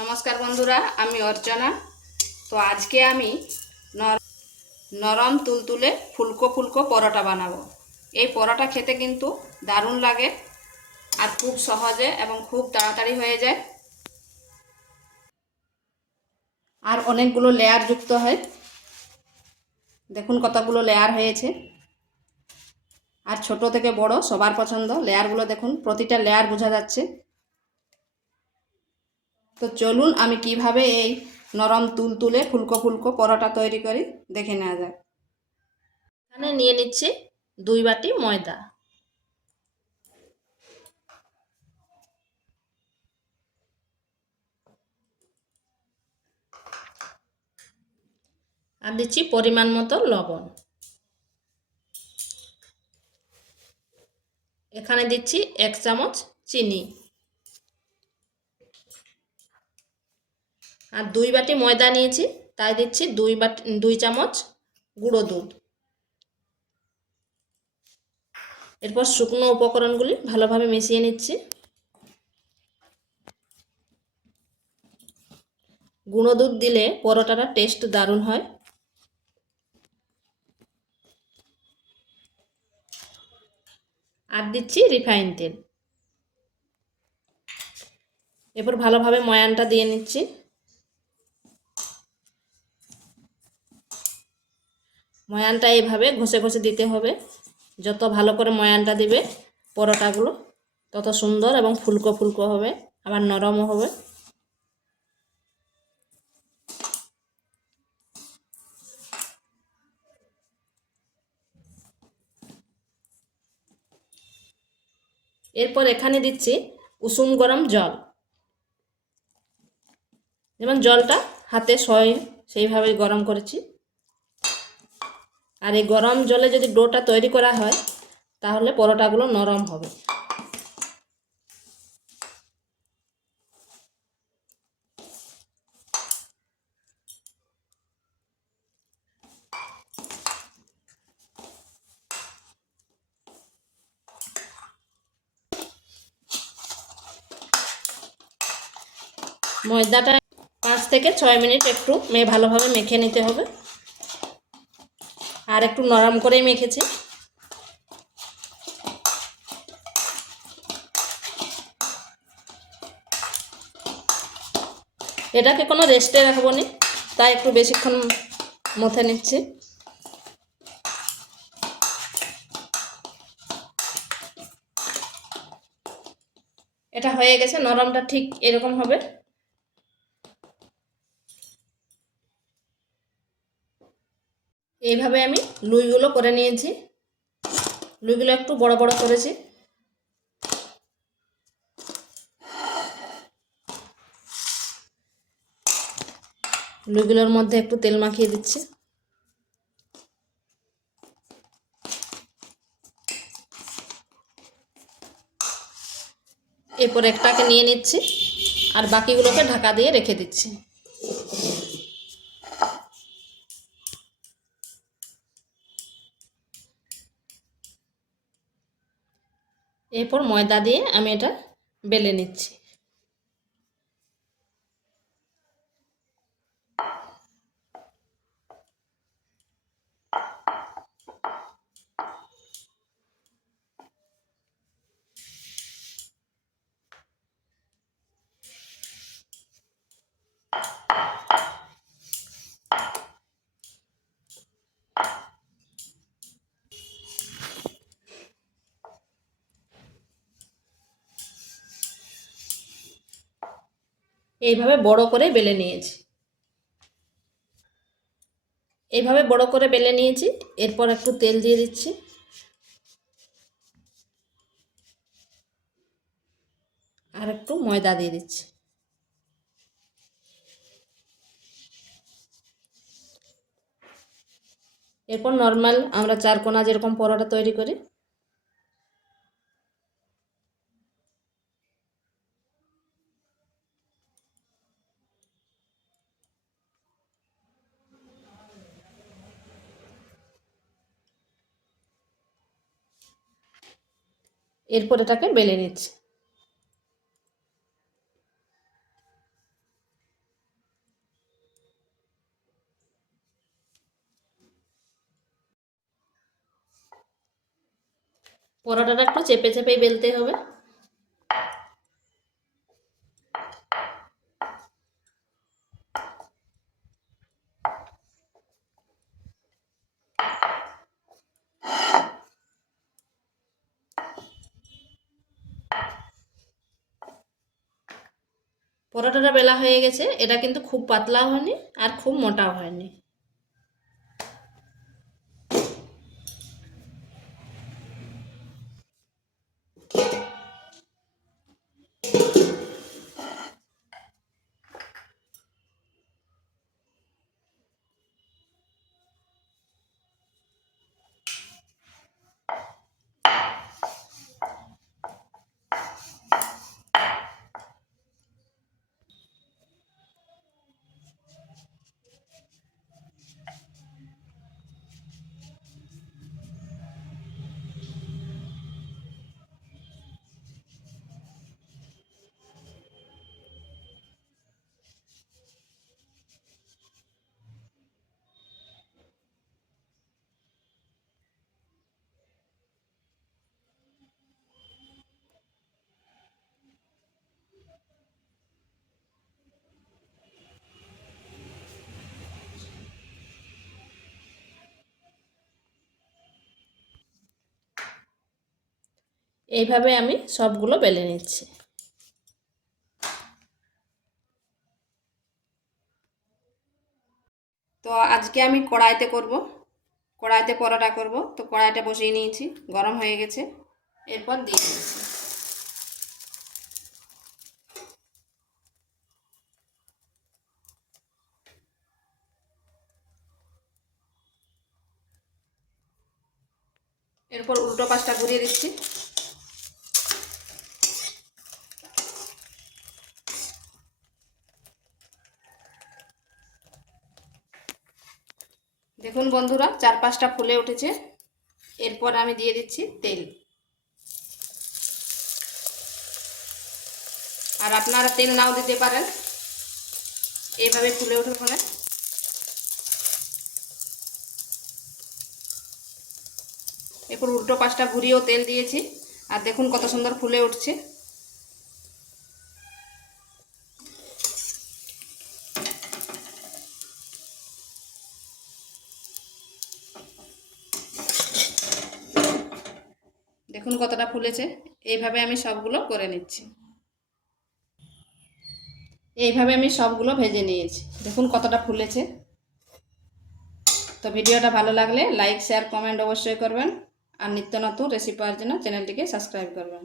নমস্কার বন্ধুরা, আমি অর্চনা। তো আজকে আমি নরম তুলতুলে ফুলকো ফুলকো পরোটা বানাবো। এই পরোটা খেতে কিন্তু দারুণ লাগে আর খুব সহজে এবং খুব তাড়াতাড়ি হয়ে যায় আর অনেকগুলো লেয়ার যুক্ত হয়। দেখুন কতগুলো লেয়ার হয়েছে আর ছোট থেকে বড় সবার পছন্দ। লেয়ারগুলো দেখুন, প্রতিটা লেয়ার বোঝা যাচ্ছে। তো চলুন আমি কিভাবে এই নরম তুলতুলে ফুলকো ফুলকো পরোটা তৈরি করি দেখে নেওয়া যাক। এখানে নিয়ে নিচ্ছি 2 বাটি ময়দা, আর দিচ্ছি পরিমাণ মতো লবণ। এখানে দিচ্ছি 1 চামচ চিনি আর 2 বাটি ময়দা নিয়েছি, তাই দিচ্ছি 2 চামচ গুঁড়ো দুধ। এরপর শুকনো উপকরণগুলি ভালোভাবে মিশিয়ে নিচ্ছি। গুঁড়ো দুধ দিলে পরোটাটা টেস্ট দারুণ হয়। আর দিচ্ছি রিফাইন তেল। এরপর ভালোভাবে ময়ানটা দিয়ে নিচ্ছি। ময়ানটা এইভাবে ঘষে ঘষে দিতে হবে। যত ভালো করে ময়ানটা দিবে পরোটাগুলো তত সুন্দর এবং ফুলকো ফুলকো হবে, আবার নরমও হবে। এরপর এখানে দিচ্ছি উষুম গরম জল, যেমন জলটা হাতে সয় সেইভাবে গরম করেছি। আর এই গরম জলে যদি ডোটা তৈরি করা হয় তাহলে পরোটাগুলো নরম হবে। ময়দাটা 5 থেকে 6 মিনিট একটু ভালোভাবে মেখে নিতে হবে। আর একটু নরম করেই মেখেছি। এটাকে কোনো রেস্টে রাখবো না, তাই একটু বেশিক্ষণ মথে নিচ্ছি। এটা হয়ে গেছে, নরমটা ঠিক এরকম হবে। এইভাবে আমি লুইগুলো করে নিয়েছি। লুইগুলো একটু বড় বড় করেছি। লুইগুলোর মধ্যে একটু তেল মাখিয়ে দিচ্ছি। এরপর একটাকে নিয়ে নিচ্ছি আর বাকিগুলোকে ঢাকা দিয়ে রেখে দিচ্ছি। এরপর ময়দা দিয়ে আমি এটা বেলে নিচ্ছি। এইভাবে বড় করে বেলে নিয়েছি। এইভাবে বড় করে বেলে নিয়েছি। এরপর একটু তেল দিয়ে দিচ্ছি। আর একটু ময়দা দিয়ে দিচ্ছি। এরপর নর্মাল আমরা চারকোনা যেরকম পরোটা তৈরি করি এরপর এটাকে বেলে নিচ্ছি। পরোটাটা একটু চেপে চেপেই বেলতে হবে। পরোটাটা বেলা হয়ে গেছে। এটা কিন্তু খুব পাতলাও হয়নি আর খুব মোটাও হয়নি। এইভাবে আমি সবগুলো বেলে নিচ্ছি। তো আজকে আমি কড়াইতে করব, কড়াইতে পরোটা করব। তো কড়াইটা বসিয়ে নিয়েছি, গরম হয়ে গেছে। এরপর দিয়ে দিচ্ছি। এরপর উল্টো পাশটা ঘুরিয়ে দিচ্ছি। দেখুন বন্ধুরা, 4-5টা ফুলে উঠেছে। এরপর আমি দিয়ে দিচ্ছি তেল। আর আপনারা তেল নাও দিতে পারেন, এইভাবে ফুলে ওঠার পরে এরপর উল্টো পাশটা ঘুরিয়েও তেল দিয়েছি। আর দেখুন কত সুন্দর ফুলে উঠছে। দেখুন কতটা ফুলেছে। এইভাবে আমি সবগুলো করে নিচ্ছি। এইভাবে আমি সবগুলো ভেজে নিয়েছি। দেখুন কতটা ফুলেছে। তো ভিডিওটা ভালো লাগলে লাইক, শেয়ার, কমেন্ট অবশ্যই করবেন। আর নিত্য নতুন রেসিপি পাওয়ার জন্য চ্যানেলটিকে সাবস্ক্রাইব করবেন।